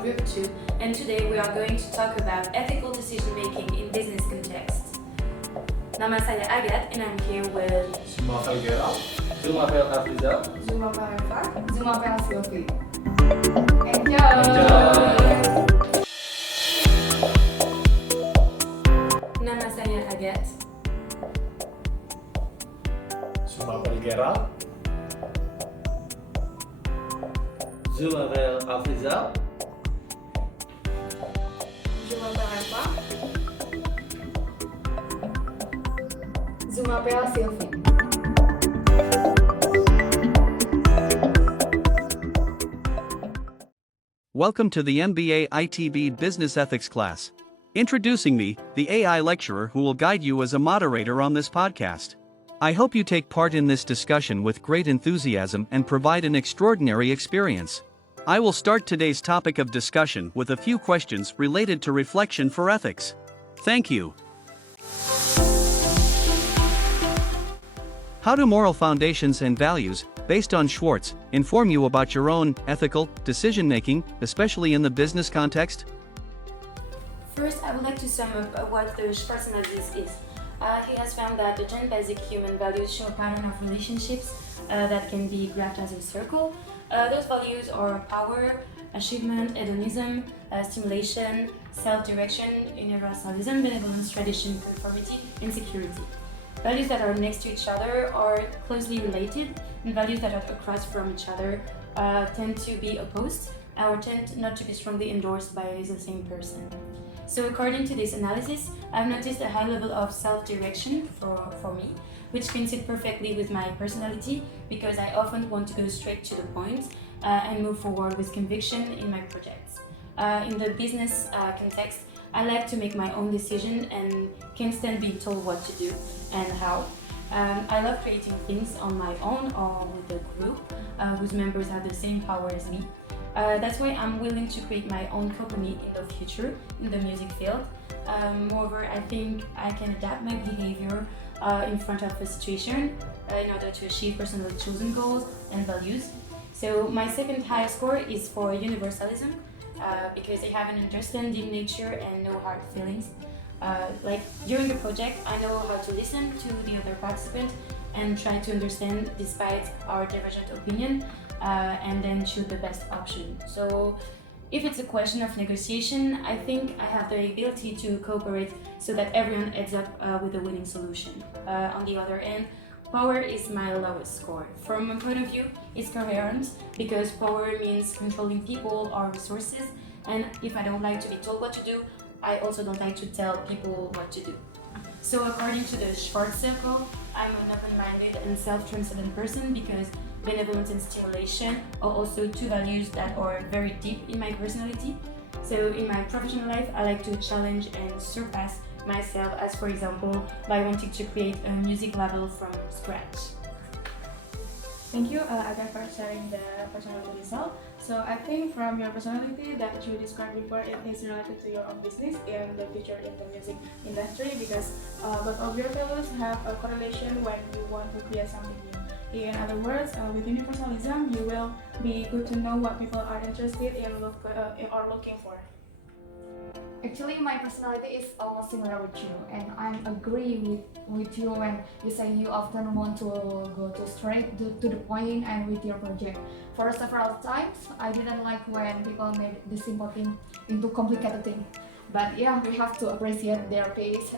from Group 2, and today we are going to talk about ethical decision-making in business context. Nama saya Agat, and I'm here with Zumapel Afrizal, Zumapel Silvi. Enjoy! Nama saya Agat. Zumapel Afrizal, Zumapel Silvi. Welcome to the MBA-ITB Business Ethics class. Introducing me, the AI lecturer who will guide you as a moderator on this podcast. I hope you take part in this discussion with great enthusiasm and provide an extraordinary experience. I will start today's topic of discussion with a few questions related to reflection for ethics. Thank you. How do moral foundations and values, based on Schwartz, inform you about your own ethical decision-making, especially in the business context? First, I would like to sum up what the Schwartz analysis is. He has found that the 10 basic human values show a pattern of relationships that can be graphed as a circle. Those values are power, achievement, hedonism, stimulation, self-direction, universalism, benevolence, tradition, conformity, and security. Values that are next to each other are closely related, and values that are across from each other tend to be opposed or tend not to be strongly endorsed by the same person. So according to this analysis, I've noticed a high level of self-direction for me, which fits it perfectly with my personality because I often want to go straight to the point and move forward with conviction in my projects. In the business context, I like to make my own decision and can't stand being told what to do and how. I love creating things on my own or with a group whose members have the same power as me. That's why I'm willing to create my own company in the future in the music field. Moreover, I think I can adapt my behavior in front of a situation in order to achieve personally chosen goals and values. So my second highest score is for universalism because I have an understanding nature and no hard feelings. Like during the project, I know how to listen to the other participant and try to understand despite our divergent opinion and then choose the best option. So if it's a question of negotiation, I think I have the ability to cooperate so that everyone ends up with a winning solution. On the other end, power is my lowest score. From my point of view, it's coherent because power means controlling people or resources, and if I don't like to be told what to do, I also don't like to tell people what to do. So according to the Schwartz circle, I'm an open-minded and self-transcendent person because benevolence and stimulation are also two values that are very deep in my personality. So in my professional life, I like to challenge and surpass myself, as for example, by wanting to create a music label from scratch. Thank you, Aga, for sharing the personality result. So I think from your personality that you described before, it is related to your own business and the future in the music industry because both of your values have a correlation when you want to create something new. In other words, with universalism, you will be good to know what people are interested in or looking for. Actually, my personality is almost similar with you, and I agree with you when you say you often want to go to straight to the point and with your project. For several times, I didn't like when people made the simple thing into complicated thing. But yeah, we have to appreciate their pace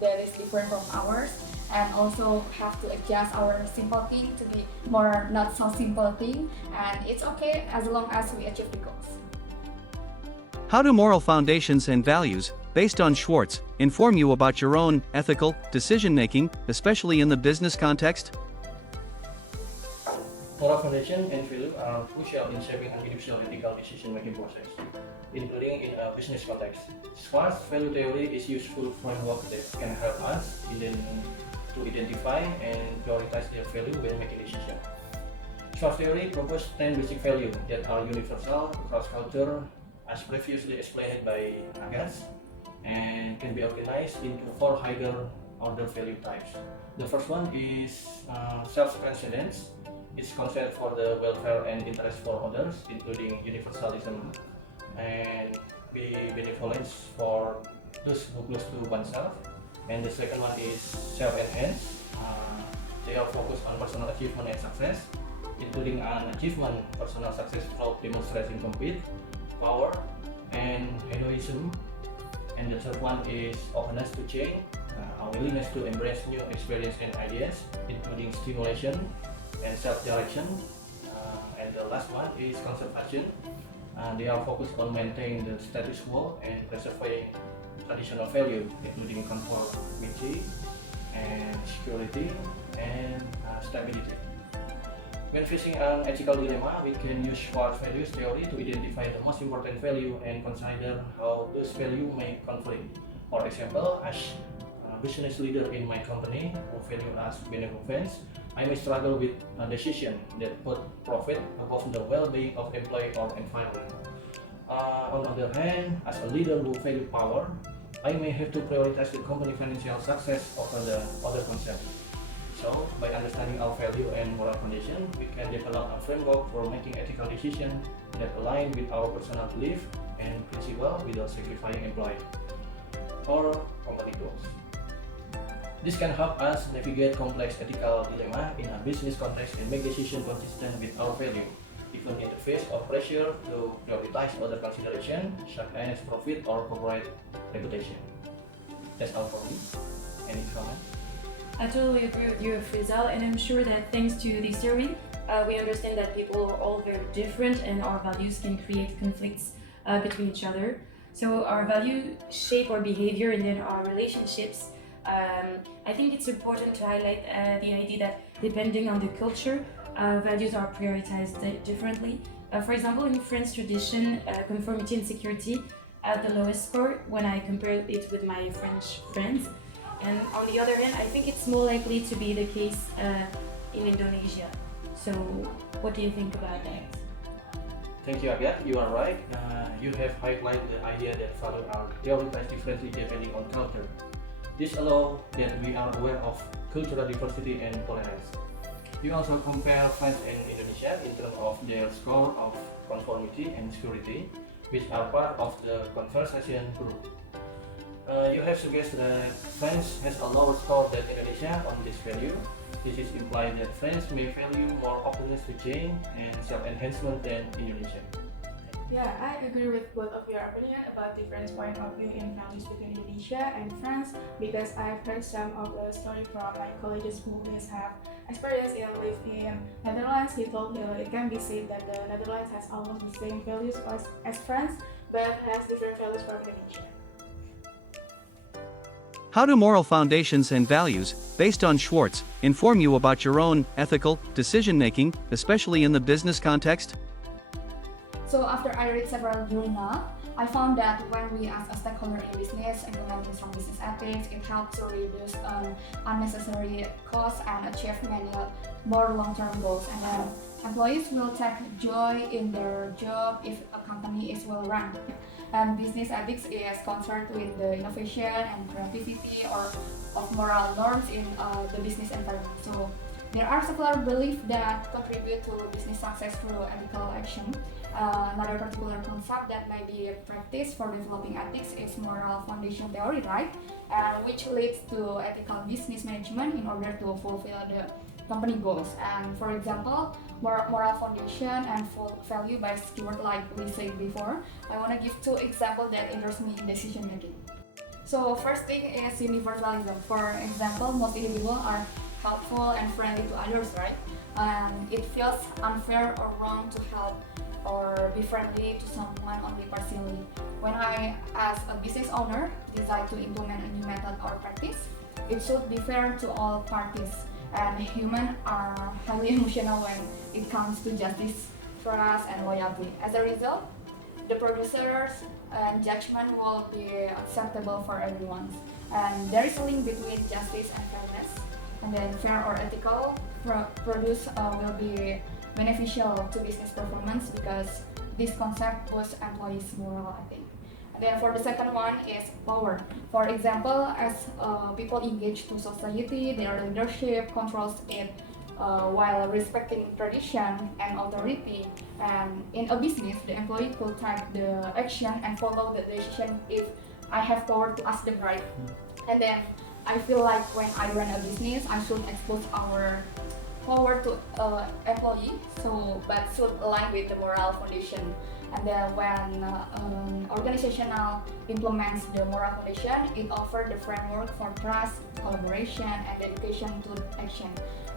that is different from ours, and also have to adjust our simple thing to be more not so simple thing, and it's okay as long as we achieve the goals. How do moral foundations and values, based on Schwartz, inform you about your own ethical decision-making, especially in the business context? moral foundation and value are crucial in shaping an individual ethical decision-making process, including in a business context. Schwartz value theory is a useful framework that can help us to identify and prioritize their value when making decisions. Schwartz theory proposes 10 basic values that are universal across culture, as previously explained by Agas, and can be organized into 4 higher order value types. The first one is self-transcendence. It's concern for the welfare and interest for others, including universalism and be benevolence for those who close to oneself. And the second one is self-enhance. They are focused on personal achievement and success, including an achievement personal success through demonstrating compete, power, and heroism. And the third one is openness to change, a willingness to embrace new experience and ideas, including stimulation and self-direction. And the last one is conservation. They are focused on maintaining the status quo and preserving traditional value, including conformity and security and stability. When facing an ethical dilemma, we can use Schwartz values theory to identify the most important value and consider how those values may conflict. For example, as a business leader in my company who value as benevolence, I may struggle with a decision that put profit above the well-being of employee or environment. On the other hand, as a leader who value power, I may have to prioritize the company financial success over the other concepts. So, by understanding our value and moral condition, we can develop a framework for making ethical decisions that align with our personal belief and principle without sacrificing employee or company goals. This can help us navigate complex ethical dilemma in a business context and make decisions consistent with our value, even in the face of pressure to prioritize other considerations such as profit or corporate reputation. That's all for me. Any comments? I totally agree with you, Afrizal, and I'm sure that thanks to this theory, we understand that people are all very different and our values can create conflicts between each other. So our values shape our behavior and then our relationships. I think it's important to highlight the idea that depending on the culture, values are prioritized differently. For example, in French tradition, conformity and security had the lowest score when I compare it with my French friends. And on the other hand, I think it's more likely to be the case in Indonesia. So, what do you think about that? Thank you, Agat. You are right. You have highlighted the idea that values are prioritized differently depending on culture. This allows that we are aware of cultural diversity and tolerance. You also compare France and Indonesia in terms of their score of conformity and security, which are part of the conversation group. You have suggested that France has a lower score than Indonesia on this value. This is implied that France may value more openness to change and self-enhancement than Indonesia. Yeah, I agree with both of your opinion about different point of view in values between Indonesia and France because I've heard some of the story from my colleagues who have experience in live in Netherlands. He told me it can be said that the Netherlands has almost the same values as France, but has different values from Indonesia. How do moral foundations and values, based on Schwartz, inform you about your own ethical decision-making, especially in the business context? So after I read several journals, I found that when we as a stakeholder in business implementing some business ethics, it helps to reduce unnecessary costs and achieve many more long-term goals. And then employees will take joy in their job if a company is well run. And business ethics is concerned with the innovation and creativity or of moral norms in the business environment. So there are several beliefs that contribute to business success through ethical action. Another particular concept that may be practiced for developing ethics is moral foundation theory, right? Which leads to ethical business management in order to fulfill the company goals. And for example, moral foundation and value based keyword like we said before, I want to give two examples that interest me in decision making. So first thing is universalism. For example, most individuals are helpful and friendly to others, right? And it feels unfair or wrong to help or be friendly to someone only partially. When I, as a business owner, decide to implement a new method or practice, it should be fair to all parties. And humans are highly emotional when it comes to justice, trust, and loyalty. As a result, the producers and judgment will be acceptable for everyone. And there is a link between justice and fairness. And then fair or ethical produce will be beneficial to business performance because this concept boosts employees' moral, I think. And then for the second one is power. For example, as people engage to society, their leadership controls it while respecting tradition and authority. And in a business, the employee could take the action and follow the decision if I have power to ask them right. And then I feel like when I run a business, I should expose our power to employee, but should align with the moral foundation. And then when organizational implements the moral foundation, it offers the framework for trust, collaboration, and dedication to action.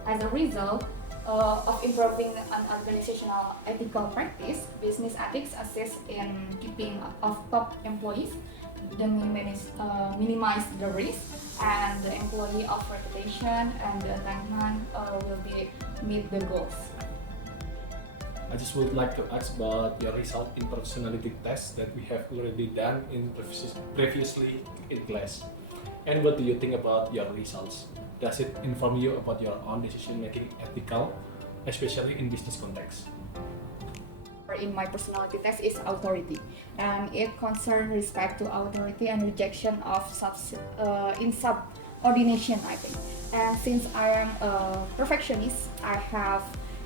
As a result of improving an organizational ethical practice, business ethics assists in keeping of top employees, minimize the risk, and the employee of reputation and the alignment will be meet the goals. I just would like to ask about your result in personality test that we have already done in previously in class. And what do you think about your results? Does it inform you about your own decision making ethical, especially in business context? In my personality test is authority, and it concerns respect to authority and rejection of insubordination, I think. And since I am a perfectionist,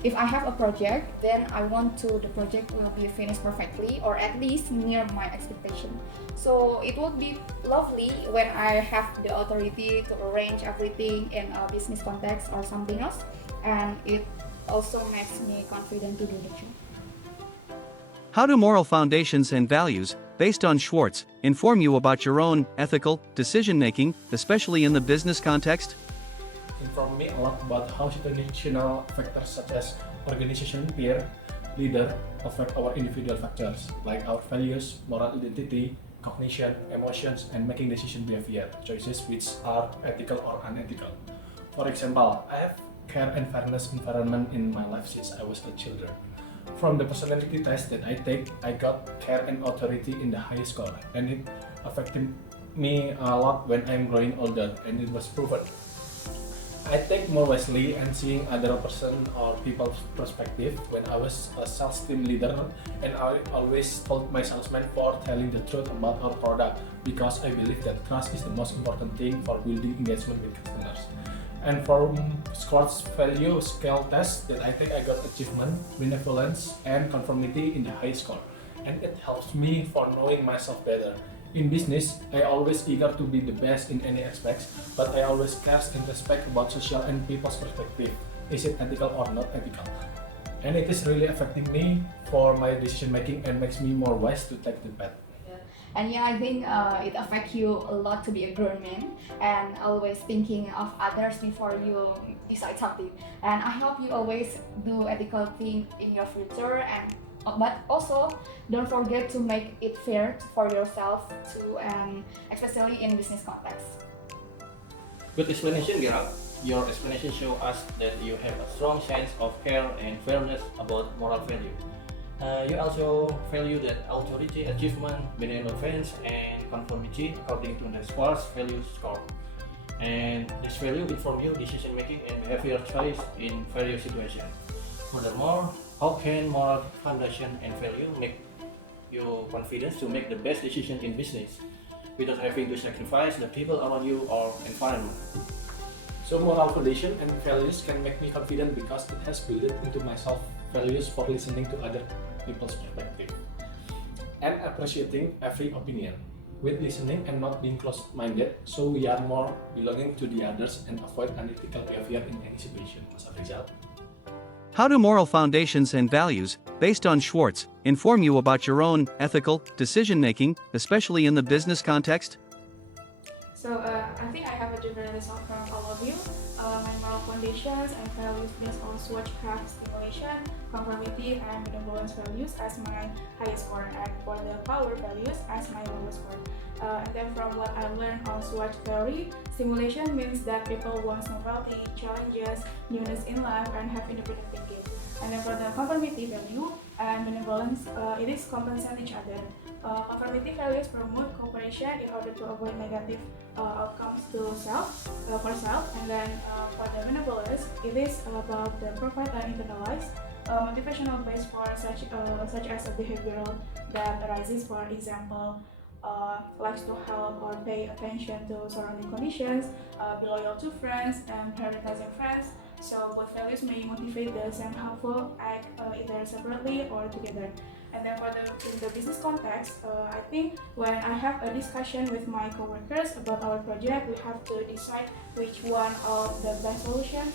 if I have a project, then I want the project will be finished perfectly or at least near my expectation. So it would be lovely when I have the authority to arrange everything in a business context or something else, and it also makes me confident to do the job. How do moral foundations and values, based on Schwartz, inform you about your own ethical decision-making, especially in the business context? Inform me a lot about how situational factors such as organization, peer, leader affect our individual factors like our values, moral identity, cognition, emotions, and making decision behavior choices which are ethical or unethical. For example, I have care and fairness environment in my life since I was a child. From the personality test that I take, I got care and authority in the highest score, and it affected me a lot when I'm growing older, and it was proven. I take more wisely and seeing other person or people's perspective when I was a sales team leader, and I always told my salesman for telling the truth about our product because I believe that trust is the most important thing for building engagement with customers. And from Schwartz value scale test that I think I got achievement, benevolence, and conformity in the high score, and it helps me for knowing myself better. In business, I always eager to be the best in any aspects, but I always care and respect about social and people's perspective. Is it ethical or not ethical? And it is really affecting me for my decision making and makes me more wise to take the path. And yeah, I think it affects you a lot to be a grown man and always thinking of others before you decide something. And I hope you always do ethical thing in your future, and but also don't forget to make it fair for yourself too, and especially in business context. Good explanation, Gerald. Your explanation shows us that you have a strong sense of care and fairness about moral value. You also value that authority, achievement, benevolence, and conformity according to the Schwartz value score. And this value inform your decision making and behavior choice in various situations. Furthermore, how can moral foundation and value make you confidence to make the best decision in business without having to sacrifice the people around you or environment? So moral foundation and values can make me confident because it has built into myself values for listening to other people's perspective and appreciating every opinion with listening and not being closed-minded, so we are more belonging to the others and avoid unethical behavior in any situation. As a result, how do moral foundations and values, based on Schwartz, inform you about your own ethical decision-making, especially in the business context? So I think I have a different result from all of you. My moral foundations and values based on Schwartz have stimulation, conformity, and benevolence values as my highest score, and for the power values as my lowest score. And then from what I learned on Schwartz theory, stimulation means that people want novelty, challenges, newness in life, and have independent thinking. And then for the conformity value and benevolence, it is compensate each other. Conformity values promote cooperation in order to avoid negative outcomes to for self. And then for the benevolence, it is about the provide and internalize motivational base for such as a behavioral that arises, for example, likes to help or pay attention to surrounding conditions, be loyal to friends, and prioritizing friends, So both values may motivate the same helpful act either separately or together. And then in the business context, I think when I have a discussion with my coworkers about our project, we have to decide which one of the best solutions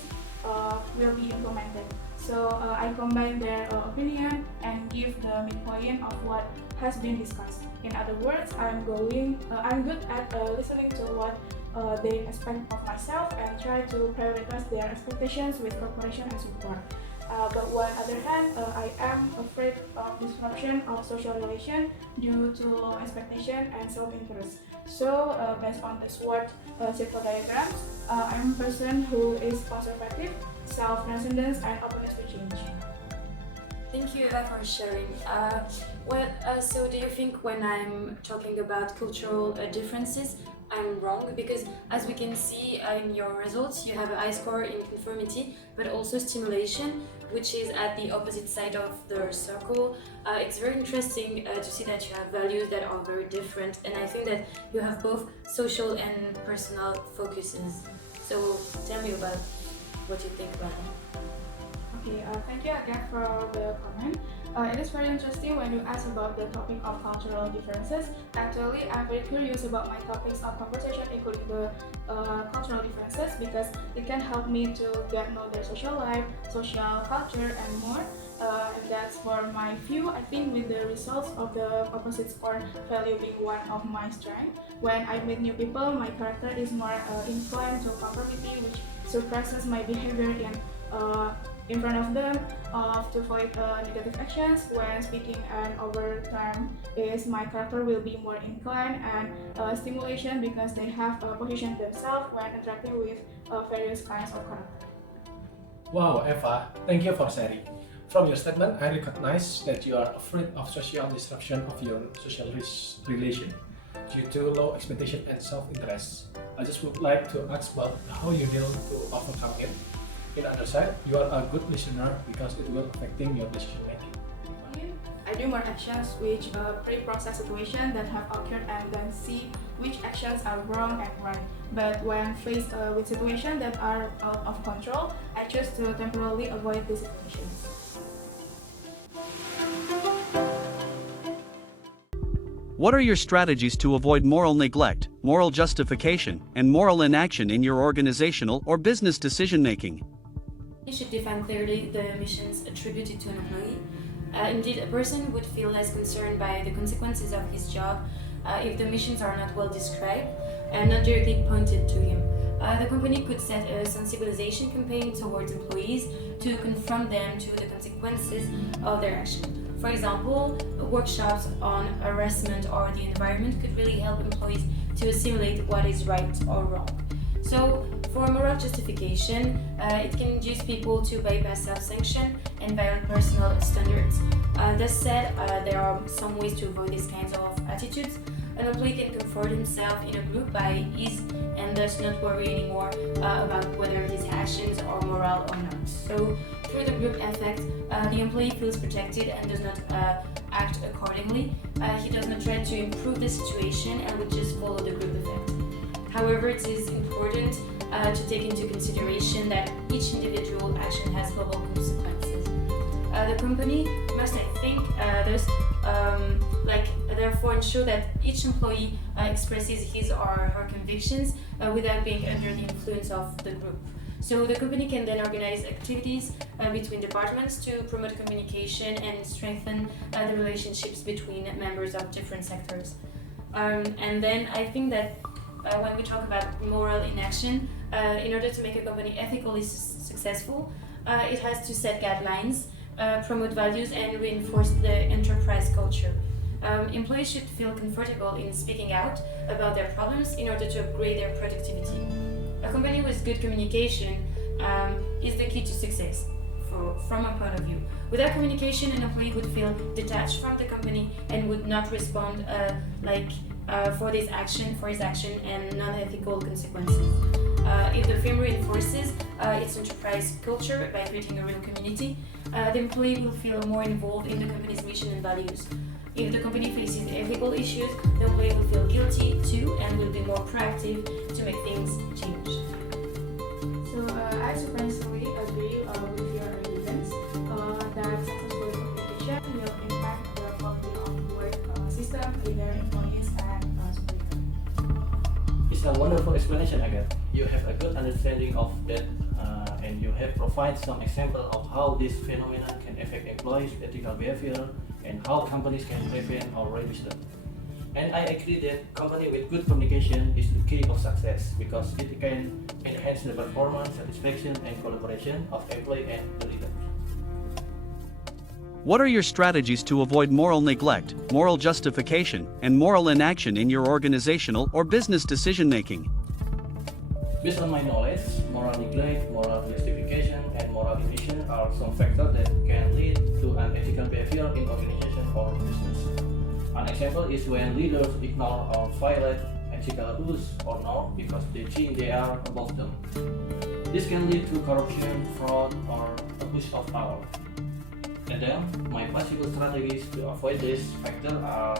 will be implemented. So I combine their opinion and give the midpoint of what has been discussed. In other words, I'm good at listening to what they expect of myself and try to prioritize their expectations with cooperation and support. But on the other hand, I am afraid of disruption of social relation due to expectation and self-interest. So, based on the SWOT circle diagrams, I'm a person who is conservative, self-transcendence, and openness to change. Thank you, Eva, for sharing. So do you think when I'm talking about cultural differences, I'm wrong? Because as we can see in your results, you have a high score in conformity, but also stimulation, which is at the opposite side of the circle. It's very interesting to see that you have values that are very different, and I think that you have both social and personal focuses. So tell me about what you think about that. Okay, thank you again for the comment. It is very interesting when you ask about the topic of cultural differences. Actually, I'm very curious about my topics of conversation, including the cultural differences, because it can help me to get know their social life, social culture, and more. And that's for my view. I think with the results of the opposite score value being one of my strengths. When I meet new people, my character is more inclined to conformity, which suppresses my behavior in front of them to avoid negative actions. When speaking and over time is my character will be more inclined and stimulation because they have positioned themselves when interacting with various kinds of character. Wow, Eva, thank you for sharing. From your statement, I recognize that you are afraid of social disruption of your social relation due to low expectation and self-interest. I just would like to ask about how you deal to overcome it. In other side, you are a good listener because it will affecting your decision making. I do more actions which pre-process situations that have occurred and then see which actions are wrong and right. But when faced with situations that are out of control, I choose to temporarily avoid these situations. What are your strategies to avoid moral neglect, moral justification, and moral inaction in your organizational or business decision making? You should define clearly the missions attributed to an employee. Indeed, a person would feel less concerned by the consequences of his job if the missions are not well described and not directly pointed to him. The company could set a sensibilization campaign towards employees to confront them to the consequences of their action. For example, workshops on harassment or the environment could really help employees to assimilate what is right or wrong. So, for moral justification, it can induce people to bypass self-sanction and violate personal standards. That said, there are some ways to avoid these kinds of attitudes. An employee can comfort himself in a group by ease and thus not worry anymore about whether his actions are moral or not. So, through the group effect, the employee feels protected and does not act accordingly. He does not try to improve the situation and would just follow the group effect. However, it is important to take into consideration that each individual action has global consequences. The company must, I think, therefore ensure that each employee expresses his or her convictions without being under the influence of the group. So the company can then organize activities between departments to promote communication and strengthen the relationships between members of different sectors. And then I think that when we talk about moral inaction, in order to make a company ethically successful, it has to set guidelines, promote values, and reinforce the enterprise culture. Employees should feel comfortable in speaking out about their problems in order to upgrade their productivity. A company with good communication is the key to success from a point of view. Without communication, an employee would feel detached from the company and would not respond for his action and non-ethical consequences. If the firm reinforces its enterprise culture by creating a real community, the employee will feel more involved in the company's mission and values. If the company faces ethical issues, the employee will feel guilty too and will be more proactive to make things change. So, I surprisingly for explanation again. You have a good understanding of that, and you have provided some example of how this phenomenon can affect employees' ethical behavior and how companies can prevent or reduce them. And I agree that company with good communication is the key of success because it can enhance the performance, satisfaction, and collaboration of employee and the leader. What are your strategies to avoid moral neglect, moral justification, and moral inaction in your organizational or business decision-making? Based on my knowledge, moral neglect, moral justification, and moral inaction are some factors that can lead to unethical behavior in organization or business. An example is when leaders ignore or violate ethical rules or norms because they think they are above them. This can lead to corruption, fraud, or abuse of power. And then, my possible strategies to avoid this factor are,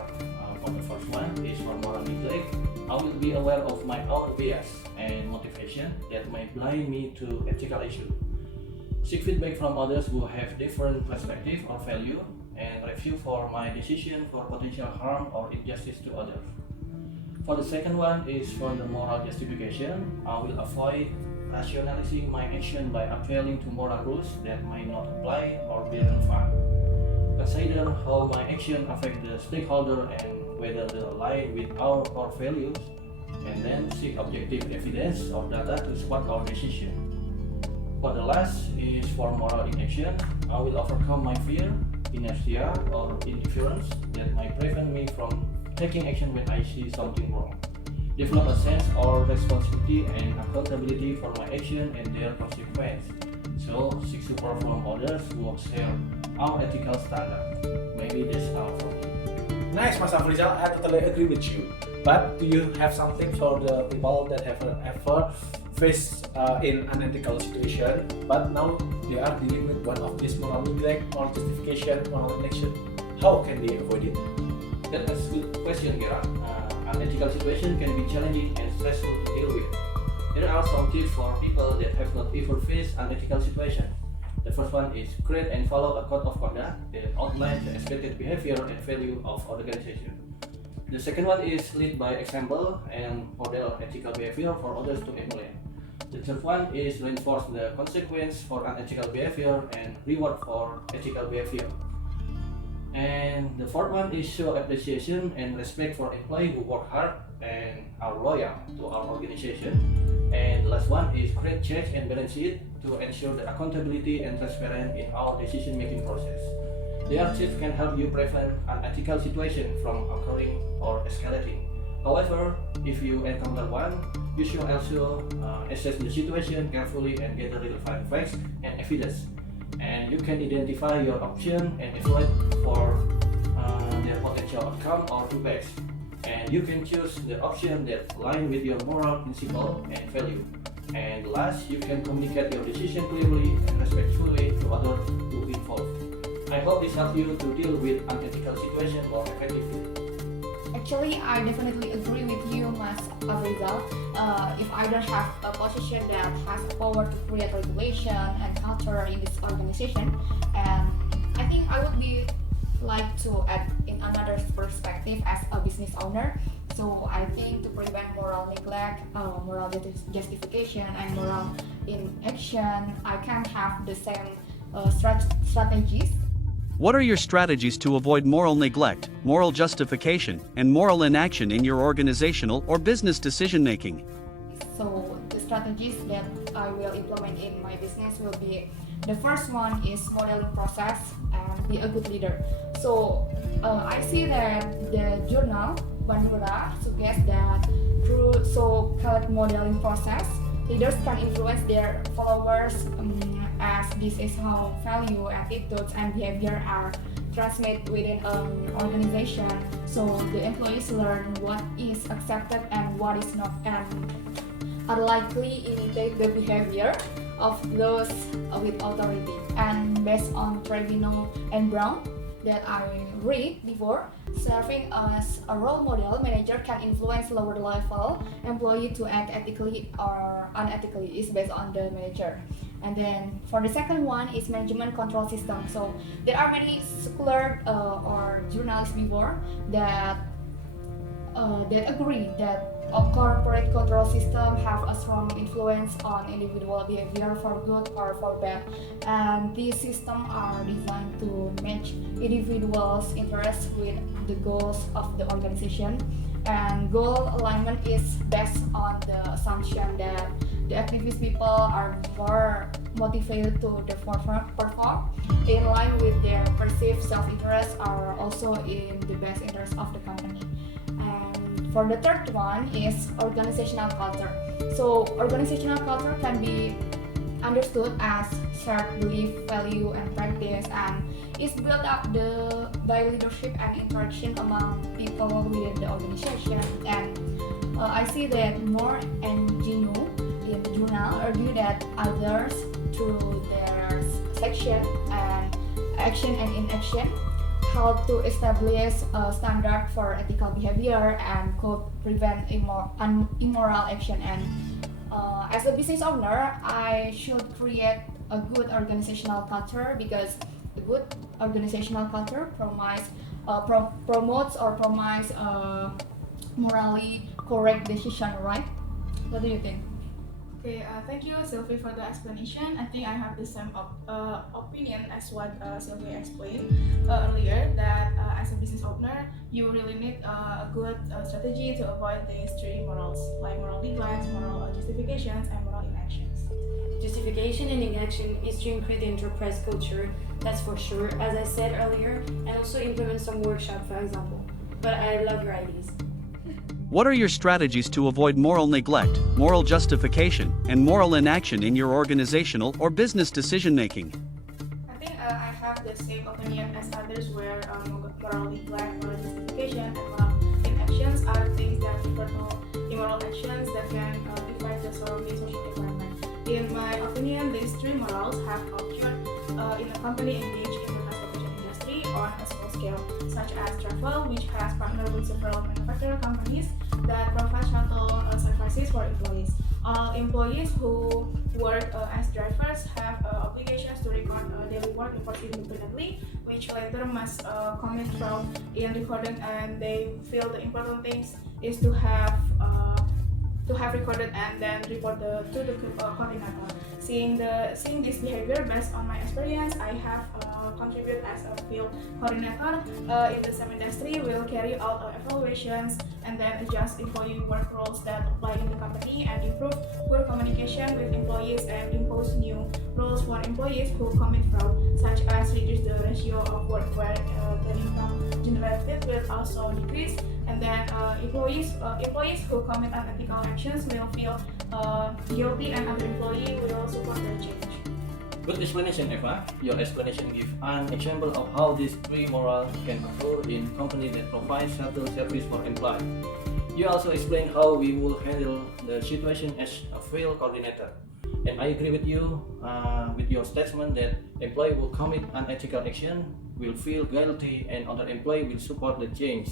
for the first one is for moral neglect. I will be aware of my own bias and motivation that may blind me to ethical issues. Seek feedback from others who have different perspective or value, and review for my decision for potential harm or injustice to others. For the second one is for the moral justification. I will avoid rationalizing my action by appealing to moral rules that may not apply or be unfair. Consider how my action affect the stakeholder and whether they align with our core values, and then seek objective evidence or data to support our decision. For the last is for moral inaction. I will overcome my fear, inertia, or indifference that might prevent me from taking action when I see something wrong. Develop a sense of responsibility and accountability for my action and their consequence. So, seek support from others who share our ethical standard. Maybe that's all for me. Nice, Mas Afrizal. I totally agree with you. But do you have something for the people that have ever faced in unethical situation, but now they are dealing with one of these moral neglect, moral justification, moral inaction? How can they avoid it? That's a good question, Gira. Unethical situation can be challenging and stressful to deal with. There are some tips for people that have not ever faced unethical situation. The first one is create and follow a code of conduct that outlines the expected behavior and value of organization. The second one is lead by example and model ethical behavior for others to emulate. The third one is reinforce the consequence for unethical behavior and reward for ethical behavior. And the fourth one is show appreciation and respect for employees who work hard and are loyal to our organization. And the last one is create checks and balance sheet to ensure the accountability and transparency in our decision-making process. Their tips can help you prevent unethical situation from occurring or escalating. However, if you encounter one, you should also assess the situation carefully and gather relevant facts and evidence. And you can identify your option and evaluate for their potential outcome or impacts. And you can choose the option that align with your moral principle and value. And last, you can communicate your decision clearly and respectfully to others who involved. I hope this helps you to deal with unethical situation more effectively. Actually, I definitely agree with you, Mas Afrizal. If I don't have a position that has power to create regulation and culture in this organization, and I think I would be like to add in another perspective as a business owner. So I think to prevent moral neglect, moral justification, and moral inaction, I can have the same strategies. What are your strategies to avoid moral neglect, moral justification, and moral inaction in your organizational or business decision-making? So the strategies that I will implement in my business will be, the first one is modeling process and be a good leader. So I see that the journal Bandura suggests that through so-called modeling process, leaders can influence their followers as this is how value, attitudes, and behavior are transmitted within an organization. So the employees learn what is accepted and what is not, and are likely imitate the behavior of those with authority. And based on Trevino and Brown that I read before, serving as a role model, manager can influence lower level employee to act ethically or unethically. Is based on the manager. And then for the second one is management control system. So there are many scholar or journalists before that agree that corporate control system have a strong influence on individual behavior for good or for bad, and these systems are designed to match individuals' interests with the goals of the organization. And goal alignment is based on the assumption that the activist people are more motivated to perform in line with their perceived self-interest, are also in the best interest of the company. And for the third one is organizational culture. So organizational culture can be understood as shared belief, value, and practice, and is built up by leadership and interaction among people within the organization. And I see that Moore and Gino in the journal argue that others, through their section and action and inaction, help to establish a standard for ethical behavior and could prevent immoral action. And as a business owner, I should create a good organizational culture, because the good organizational culture promotes morally correct decision, right? What do you think? Okay, thank you, Sylvie, for the explanation. I think I have the same opinion as what Sylvie explained earlier, that as a business owner, you really need a good strategy to avoid these three morals, like moral neglect, moral justifications, and moral inactions. Justification and inaction is to increase the enterprise culture, that's for sure, as I said earlier, and also implement some workshop, for example. But I love your ideas. What are your strategies to avoid moral neglect, moral justification, and moral inaction in your organizational or business decision-making? I think I have the same opinion as others, where moral neglect, moral justification, and moral inactions are things that refer to immoral actions that can define the surrounding social environment. In my opinion, these three morals have occurred in a company engaged in the transportation industry on a small scale, such as travel, which has partnered with several manufacturer companies that provide shuttle services for employees. All employees who work as drivers have obligations to record daily work reports independently, which later must comment from in recording, and they feel the important things is to have recorded and then report to the coordinator. Seeing this behavior based on my experience, I have contributed as a field coordinator in the same industry. Will carry out evaluations and then adjust employee work roles that apply in the company, and improve good communication with employees, and impose new rules for employees who commit fraud, such as reduce the ratio of work where the income generated will also decrease, and then employees who commit unethical actions will feel guilty, and other employee will support the change. Good explanation, Eva. Your explanation gives an example of how these three morals can occur in company that provide shuttle service for employees. You also explain how we will handle the situation as a field coordinator. And I agree with you with your statement that employee will commit unethical action, will feel guilty, and other employee will support the change.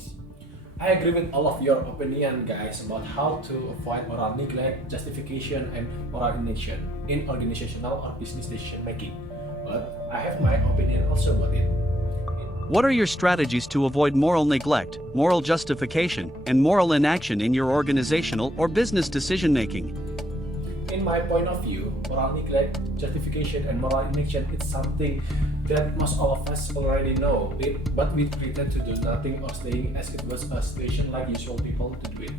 I agree with all of your opinion, guys, about how to avoid moral neglect, justification, and moral inaction in organizational or business decision making. But I have my opinion also about it. What are your strategies to avoid moral neglect, moral justification, and moral inaction in your organizational or business decision making? In my point of view, moral neglect, justification, and moral inaction is something that most all of us already know, but we pretend to do nothing or staying as it was a situation like usual people to do it.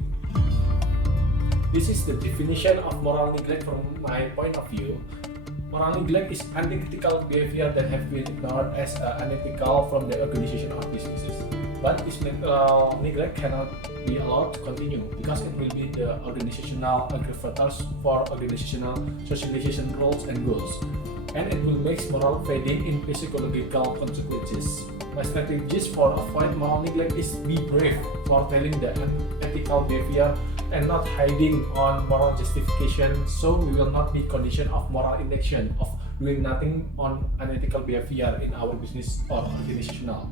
This is the definition of moral neglect from my point of view. Moral neglect is unethical behavior that have been ignored as unethical from the organization or businesses. But this neglect cannot be allowed to continue, because it will be the organizational aggravators for organizational socialization roles and goals, and it will make moral fading in psychological consequences. My strategies for avoid moral neglect is be brave for telling the ethical behavior and not hiding on moral justification, so we will not be conditioned of moral inaction of doing nothing on unethical behavior in our business or organizational.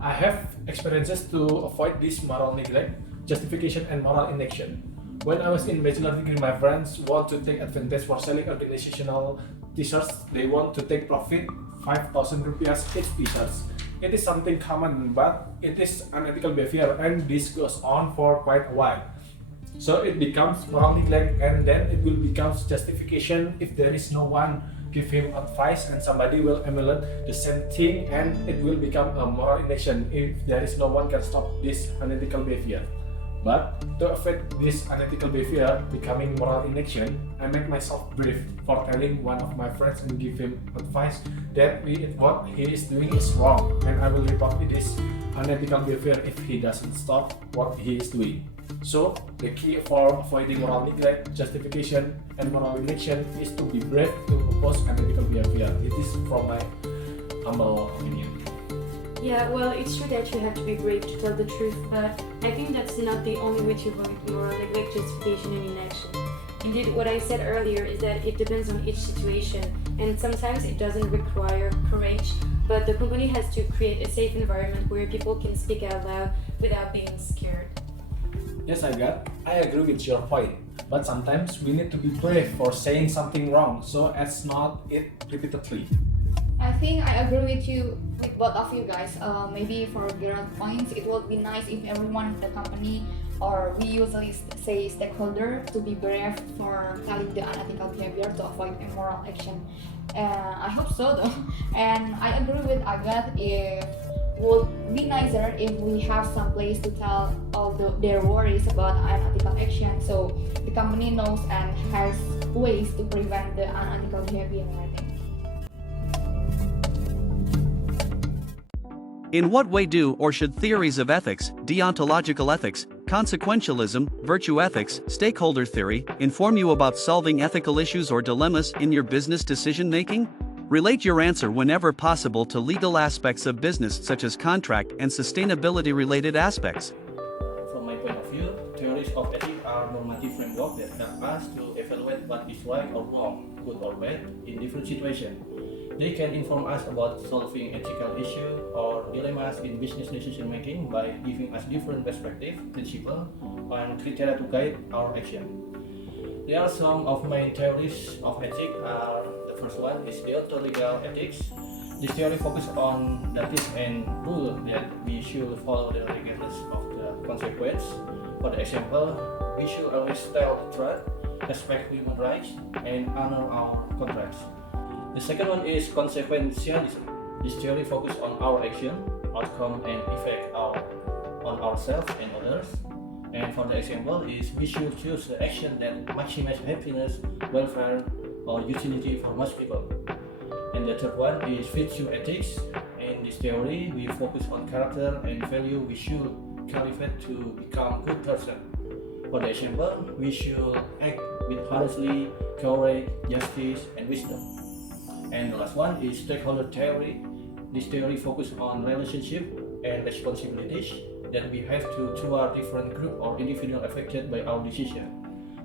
I have experiences to avoid this moral neglect, justification, and moral inaction. When I was in bachelor degree, my friends want to take advantage for selling organizational t-shirts. They want to take profit 5,000 rupiah each t-shirts. It is something common, but it is unethical behavior, and this goes on for quite a while. So it becomes moral neglect, and then it will become justification if there is no one give him advice, and somebody will emulate the same thing, and it will become a moral inaction if there is no one can stop this unethical behavior. But to avoid this unethical behavior becoming moral inaction, I make myself brave for telling one of my friends and give him advice that what he is doing is wrong, and I will report this unethical behavior if he doesn't stop what he is doing. So the key for avoiding moral neglect, justification, and moral inaction is to be brave to oppose unethical behavior. It is from my humble opinion. Yeah, well, it's true that you have to be brave to tell the truth, but I think that's not the only way to avoid moral neglect, justification, and inaction. Indeed, what I said earlier is that it depends on each situation, and sometimes it doesn't require courage, but the company has to create a safe environment where people can speak out loud without being scared. Yes, I agree with your point, but sometimes we need to be brave for saying something wrong so as not it repeatedly. I think I agree with both of you guys. Maybe for Gerald points, it would be nice if everyone in the company, or we usually say stakeholder, to be brave for telling the unethical behavior to avoid immoral action. I hope so though. And I agree with Agat, it would be nicer if we have some place to tell all their worries about unethical action, so the company knows and has ways to prevent the unethical behavior, I think. In what way do or should theories of ethics, deontological ethics, consequentialism, virtue ethics, stakeholder theory, inform you about solving ethical issues or dilemmas in your business decision making? Relate your answer whenever possible to legal aspects of business such as contract and sustainability related aspects. From my point of view, theories of ethics are normative framework that help us to evaluate what is right or wrong, good or bad, in different situations. They can inform us about solving ethical issues or dilemmas in business decision making by giving us different perspectives, principles, and criteria to guide our action. There are some of my theories of ethics. The first one is deontological ethics. This theory focuses on duties and rules that we should follow the regardless of the consequence. For example, we should always tell the truth, respect human rights, and honor our contracts. The second one is consequentialism. This theory focuses on our action, outcome, and effect on ourselves and others. And for the example is we should choose the action that maximizes happiness, welfare, or utility for most people. And the third one is virtue ethics. In this theory, we focus on character and value we should cultivate to become good person. For the example, we should act with honesty, courage, justice, and wisdom. And the last one is stakeholder theory. This theory focuses on relationship and responsibilities that we have toward different group or individual affected by our decision.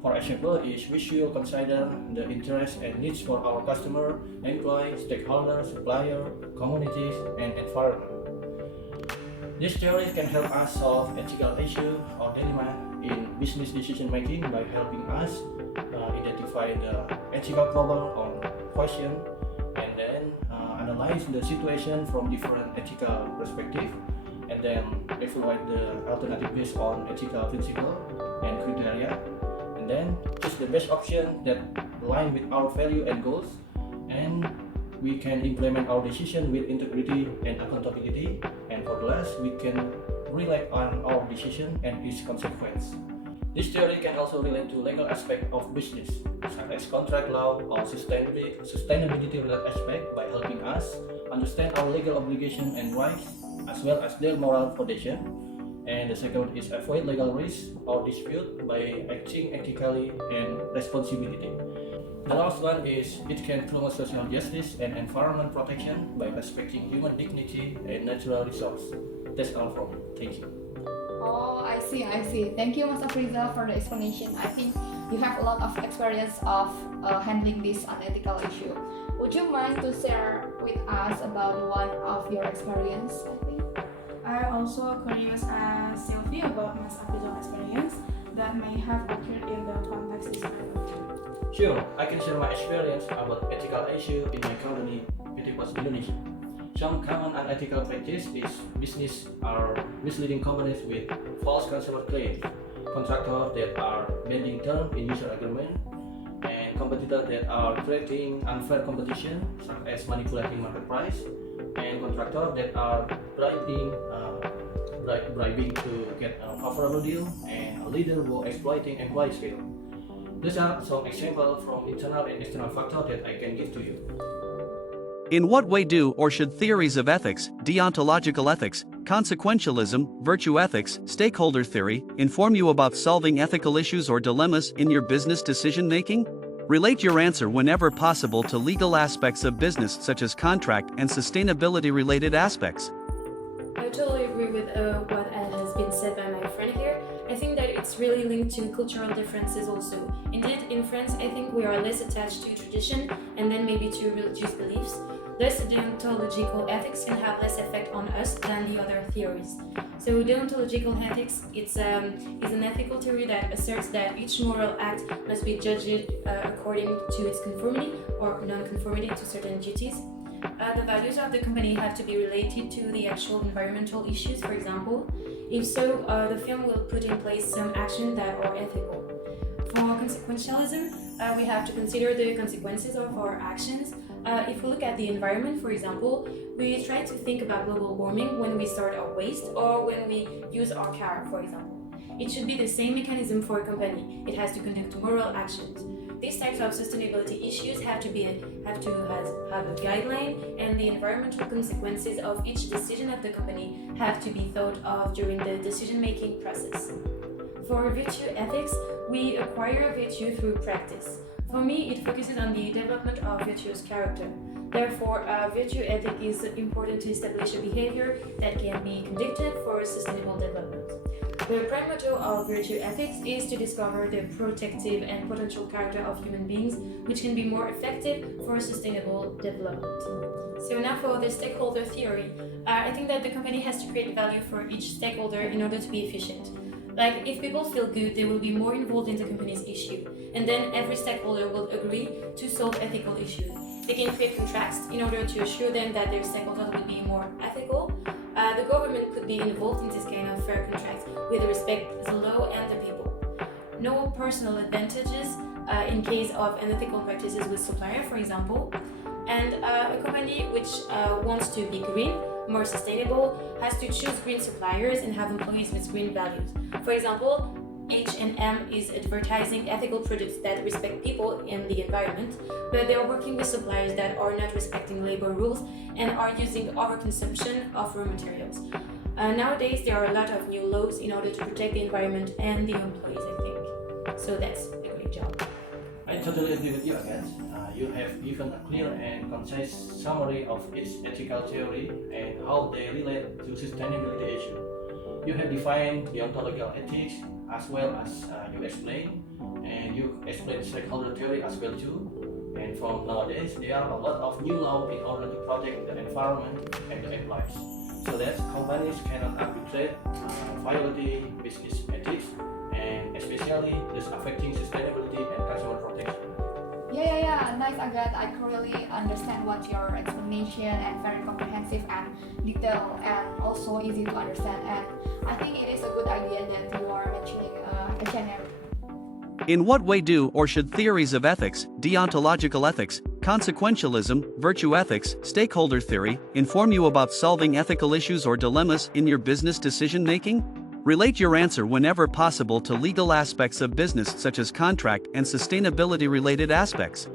For example, is we should consider the interests and needs for our customer, employee, stakeholder, supplier, communities, and environment. This theory can help us solve ethical issues or dilemma in business decision making by helping us identify the ethical problem or question, and then analyze the situation from different ethical perspectives, and then evaluate the alternative based on ethical principle and criteria, and then choose the best option that align with our value and goals, and we can implement our decision with integrity and accountability, and for the last, we can rely on our decision and its consequence. This theory can also relate to legal aspect of business, such as contract law or sustainability related aspect by helping us understand our legal obligation and rights, as well as their moral foundation. And the second is avoid legal risk or dispute by acting ethically and responsibility. The last one is it can promote social justice and environment protection by respecting human dignity and natural resources. That's all from me. Thank you. Oh, I see. Thank you, Mas Afrizal, for the explanation. I think you have a lot of experience of handling this unethical issue. Would you mind to share with us about one of your experience? I think. I also curious as Sylvie about Mas Afrizal's experience that may have occurred in the context described. Sure, I can share my experience about ethical issue in my company, PT Pos Indonesia. Some common unethical practice is business are misleading companies with false consumer claims. contractors that are bending terms in user agreement, and competitors that are creating unfair competition, such as manipulating market price, and contractors that are bribing to get a favorable deal, and a leader who exploiting employee skill. These are some examples from internal and external factors that I can give to you. In what way do or should theories of ethics, deontological ethics, consequentialism, virtue ethics, stakeholder theory, inform you about solving ethical issues or dilemmas in your business decision making? Relate your answer whenever possible to legal aspects of business such as contract and sustainability related aspects. I totally agree with what has been said by my friend here. I think that it's really linked to cultural differences also. Indeed, in France, I think we are less attached to tradition and then maybe to religious beliefs. Thus, deontological ethics can have less effect on us than the other theories. So, deontological ethics is an ethical theory that asserts that each moral act must be judged according to its conformity or non-conformity to certain duties. The values of the company have to be related to the actual environmental issues, for example. If so, the firm will put in place some actions that are ethical. For consequentialism, we have to consider the consequences of our actions. If we look at the environment, for example, we try to think about global warming when we sort our waste or when we use our car, for example. It should be the same mechanism for a company. It has to conduct moral actions. These types of sustainability issues have to have a guideline, and the environmental consequences of each decision of the company have to be thought of during the decision-making process. For virtue ethics, we acquire virtue through practice. For me, it focuses on the development of virtuous character. Therefore, virtue ethic is important to establish a behavior that can be conducted for sustainable development. The prime motto of virtue ethics is to discover the protective and potential character of human beings, which can be more effective for sustainable development. So now for the stakeholder theory, I think that the company has to create value for each stakeholder in order to be efficient. Like, if people feel good, they will be more involved in the company's issue, and then every stakeholder will agree to solve ethical issues. They can create contracts in order to assure them that their stakeholders will be more ethical. The government could be involved in this kind of fair contracts with respect to the law and the people. No personal advantages in case of unethical practices with supplier, for example. And a company which wants to be green, more sustainable, has to choose green suppliers and have employees with green values. For example, H&M is advertising ethical products that respect people and the environment, but they are working with suppliers that are not respecting labor rules and are using overconsumption of raw materials. Nowadays, there are a lot of new laws in order to protect the environment and the employees, I think. So that's a great job. I totally agree with you, Agas. You have given a clear and concise summary of its ethical theory and how they relate to sustainability issue. You have defined deontological ethics as well as you explained, and you explained stakeholder theory as well too. And from nowadays, there are a lot of new laws in order to protect the environment and the employees, so that companies cannot arbitrate violating business ethics, and especially this affecting sustainability and customer protection. Yeah, nice, Agat. I clearly understand what your explanation and very comprehensive and detailed and also easy to understand. And I think it is a good idea that you are mentioning H&M. In what way do or should theories of ethics, deontological ethics, consequentialism, virtue ethics, stakeholder theory, inform you about solving ethical issues or dilemmas in your business decision making? Relate your answer whenever possible to legal aspects of business such as contract and sustainability related aspects.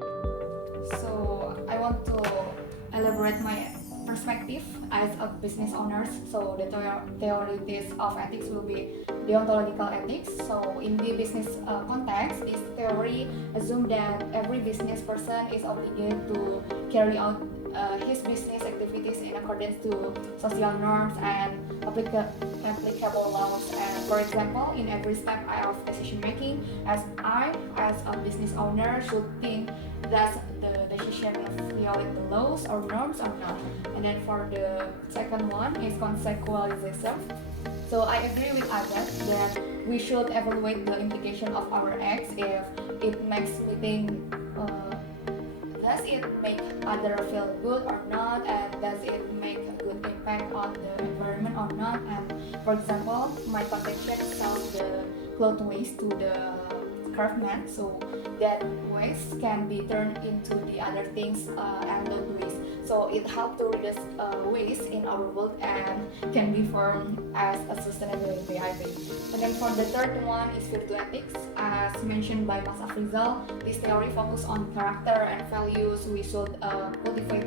So I want to elaborate my perspective as a business owners. So the theories of ethics will be deontological ethics. So in the business context, this theory assumes that every business person is obligated to carry out his business activities in accordance to social norms and applicable laws. And for example, in every step of decision making, as a business owner should think does the decision violate the laws or norms or not. And then for the second one is consequentialism. So I agree with Agat that we should evaluate the implication of our acts if it makes meeting. Does it make others feel good or not, and does it make a good impact on the environment or not? And for example, my protection solves the cloth waste to the craftsman, so that waste can be turned into the other things and not waste. So it helps to reduce waste in our world and can be formed as a sustainability, I think. And then for the third one is virtue ethics. As mentioned by Mas Afrizal, this theory focuses on character and values we should cultivate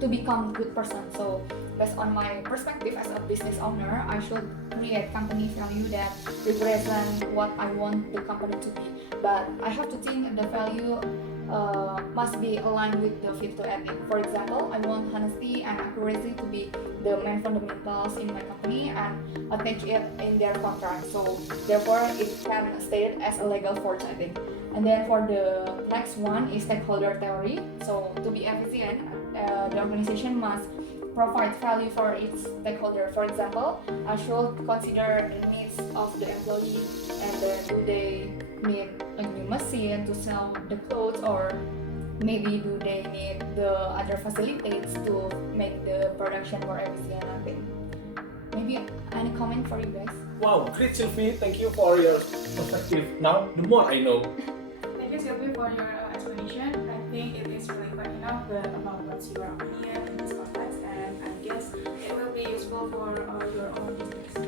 to become good person. So based on my perspective as a business owner, I should create company value that represent what I want the company to be. But I have to think the value must be aligned with the virtue ethic. For example, I want honesty and accuracy to be the main fundamentals in my company and attach it in their contract. So therefore, it can state as a legal force, I think. And then for the next one is stakeholder theory. So to be efficient, the organization must provide value for its stakeholder. For example, I should consider the needs of the employee and then do they need a new machine to sell the clothes, or maybe do they need the other facilities to make the production more efficient, I think. Maybe any comment for you guys? Wow, great Sylvie, thank you for your perspective. Now, the more I know. Thank you, Sylvie, for your explanation. I think it is really quite enough about what's your opinion in this context, and I guess it will be useful for your own business.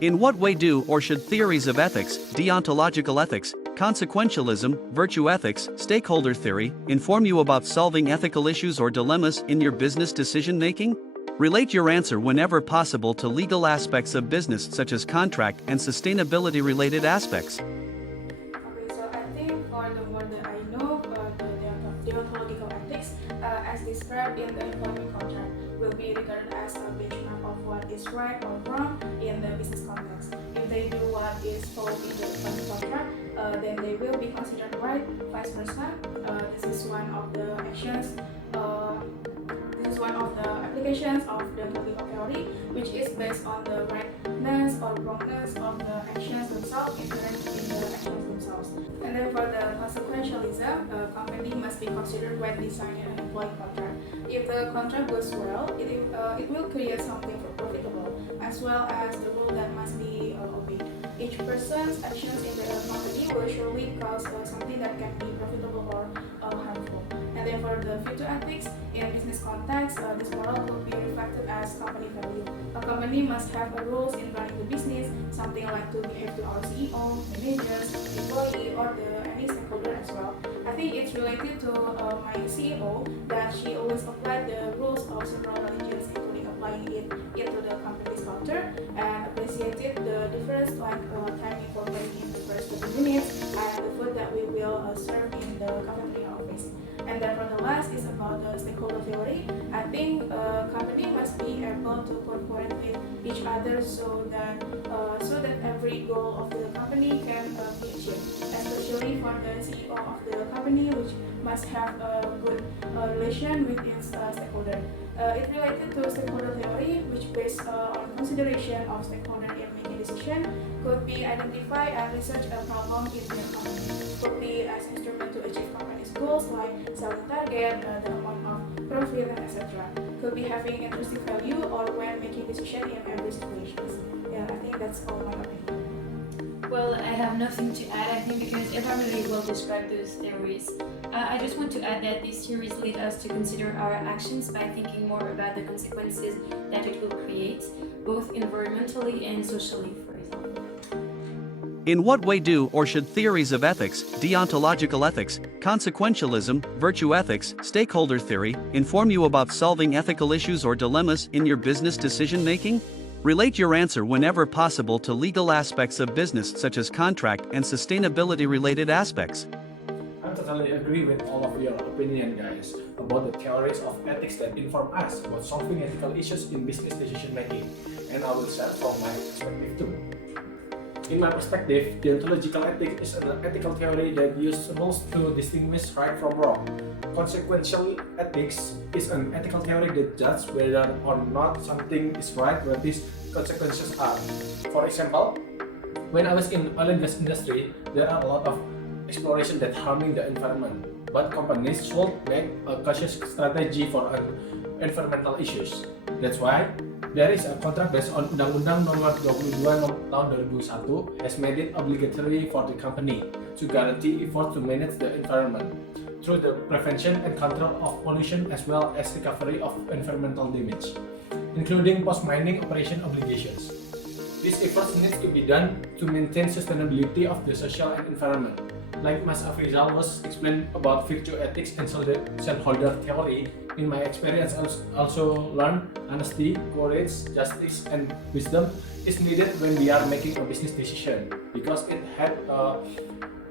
In what way do or should theories of ethics, deontological ethics, consequentialism, virtue ethics, stakeholder theory, inform you about solving ethical issues or dilemmas in your business decision making? Relate your answer whenever possible to legal aspects of business such as contract and sustainability related aspects. Okay, so I think for the word that I know, the deontological ethics, as described in the employment contract, will be regarded as a benchmark of what is right or wrong in the business context. If they do what is followed in the employment contract, then they will be considered right. Vice versa, this is one of the actions. This is one of the applications of the deontological theory, which is based on the rightness or wrongness of the actions themselves inherent in the actions themselves. And then for the consequentialism, a company must be considered when designing an employee contract. If the contract goes well, it will create something profitable, as well as the rule that must be obeyed. Each person's actions in the company will surely cause something that can be profitable or harmful. And then for the virtue ethics, in business context, this moral will be reflected as company value. A company must have rules in running the business, something like to behave to our CEO, managers, employee, or any stakeholder as well. I think it's related to my CEO that she always applied the rules of several religions, including applying it into the company's culture, and appreciated the difference like timing for playing in the first 30 minutes and the food that we will serve in the cafeteria office. And then for the last is about the stakeholder theory. I think a company must be able to cooperate with each other so that every goal of the company can be achieved, especially for the CEO of the company, which must have a good relation with its stakeholder. It related to stakeholder theory, which based on consideration of stakeholder in making decision, could be identify and research a problem in their company, could be as instrument to achieve company's goals like selling target, the amount of profit, etc. Could be having intrinsic value or when making decision in every situation. Yeah, I think that's all my opinion. Well, I have nothing to add, I think, because everyone really well described those theories. I just want to add that these theories lead us to consider our actions by thinking more about the consequences that it will create, both environmentally and socially, for example. In what way do or should theories of ethics, deontological ethics, consequentialism, virtue ethics, stakeholder theory, inform you about solving ethical issues or dilemmas in your business decision making? Relate your answer whenever possible to legal aspects of business such as contract and sustainability related aspects. I totally agree with all of your opinion, guys, about the theories of ethics that inform us about solving ethical issues in business decision making, and I will share from my perspective too. In my perspective, deontological ethics is an ethical theory that uses rules to distinguish right from wrong. Consequential ethics is an ethical theory that judges whether or not something is right when these consequences are. For example, when I was in oil and gas industry, there are a lot of exploration that harming the environment, but companies should make a cautious strategy for environmental issues. That's why There is a contract based on Undang-Undang Nomor 22 Tahun 2001 has made it obligatory for the company to guarantee efforts to manage the environment through the prevention and control of pollution as well as recovery of environmental damage, including post-mining operation obligations. These efforts need to be done to maintain sustainability of the social and environment. Like Mas Afrizal was explained about virtue ethics and shareholder theory, in my experience I also learned honesty, courage, justice, and wisdom is needed when we are making a business decision because it had a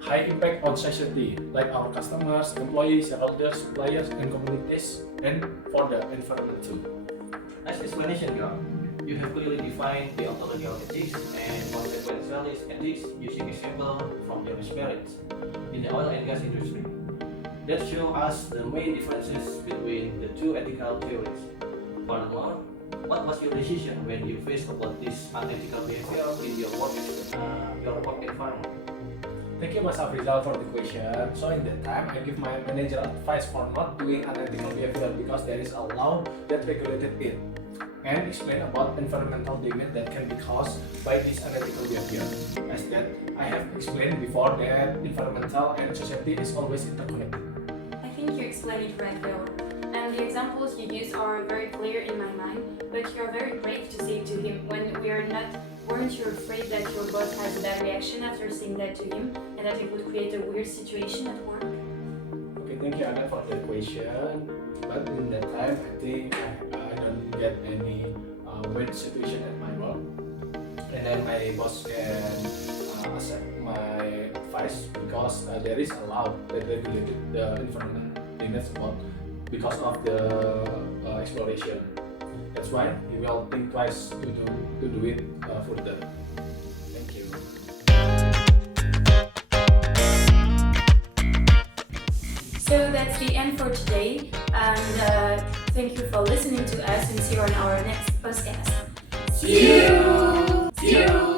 high impact on society, like our customers, employees, shareholders, suppliers, and communities, and for the environment too. Nice explanation, girl. You have clearly defined the ontology of ethics and consequentialist ethics using example from your experience in the oil and gas industry. That show us the main differences between the two ethical theories. Furthermore, what was your decision when you faced about this unethical behavior in your work environment? Thank you, Mas Afrizal, for the question. So in that time, I give my manager advice for not doing unethical behavior because there is a law that regulated it, and explain about environmental damage that can be caused by this unethical behavior. As that I have explained before that environmental and society is always interconnected. I think you explained it right though. And the examples you use are very clear in my mind, but you're very brave to say to him when weren't you afraid that your boss has a bad reaction after saying that to him and that it would create a weird situation at work? Okay, thank you, Anna, for the question. But in that time, I think I don't get any weird situation at my work, and then my boss can accept my advice because there is a law that regulated the environment damage about because of the exploration. That's why we will think twice to do it further. Thank you. So that's the end for today, and thank you for listening to us, and see you on our next podcast. See you!